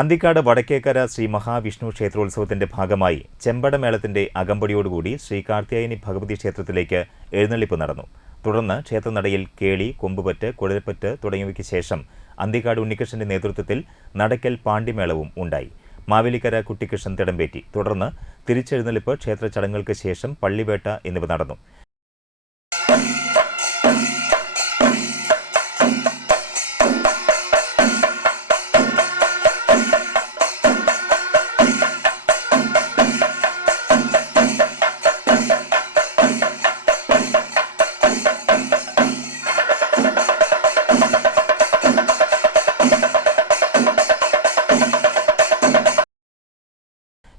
അന്തിക്കാട് വടക്കേക്കര ശ്രീ മഹാവിഷ്ണു ക്ഷേത്രോത്സവത്തിന്റെ ഭാഗമായി ചെമ്പടമേളത്തിന്റെ അകമ്പടിയോടുകൂടി ശ്രീ കാർത്യായനി ഭഗവതി ക്ഷേത്രത്തിലേക്ക് എഴുന്നള്ളിപ്പ് നടന്നു. തുടർന്ന് ക്ഷേത്രനടയിൽ കേളി, കൊമ്പുപറ്റ്, കുഴൽപ്പറ്റ് തുടങ്ങിയവയ്ക്ക് ശേഷം അന്തിക്കാട് ഉണ്ണികൃഷ്ണന്റെ നേതൃത്വത്തിൽ നടക്കൽ പാണ്ടിമേളവും ഉണ്ടായി. മാവേലിക്കര കുട്ടിക്കൃഷ്ണൻ തിടമ്പേറ്റി. തുടർന്ന് തിരിച്ചെഴുന്നള്ളിപ്പ്, ക്ഷേത്ര ചടങ്ങുകൾക്ക് ശേഷം പള്ളിവേട്ട എന്നിവ നടന്നു.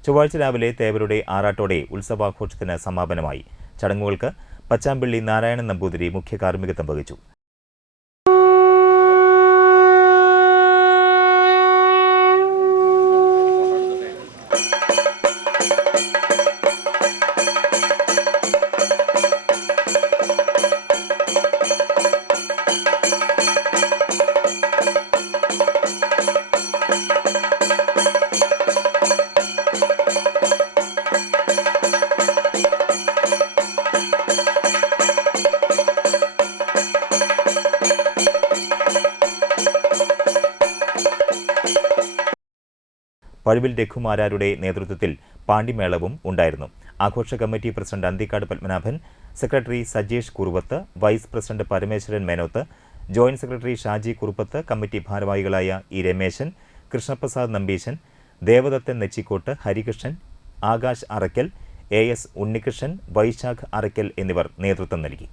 ചൊവ്വാഴ്ച രാവിലെ തേവരുടെ ആറാട്ടോടെ ഉത്സവാഘോഷത്തിന് സമാപനമായി. ചടങ്ങുകൾക്ക് പച്ചാമ്പള്ളി നാരായണൻ നമ്പൂതിരി മുഖ്യ കാർമ്മികത്വം വഹിച്ചു. പഴുവിൽ രഘുമാരാരുടെ നേതൃത്വത്തിൽ പാണ്ടിമേളവും ഉണ്ടായിരുന്നു. ആഘോഷ committee president Anthikad Padmanabhan, secretary Sajesh Kuruvath, vice president Parameswaran Menoth, joint secretary Shaji Kuruppath, committee ഭാരവാഹികളായ E Ramesan, Krishnaprasad Nambeesan, Devadathan Nechikkot, Harikrishnan, Akash Arakkal, A S Unnikrishnan, Vaishakh Arakkal എന്നിവർ നേതൃത്വം നൽകി.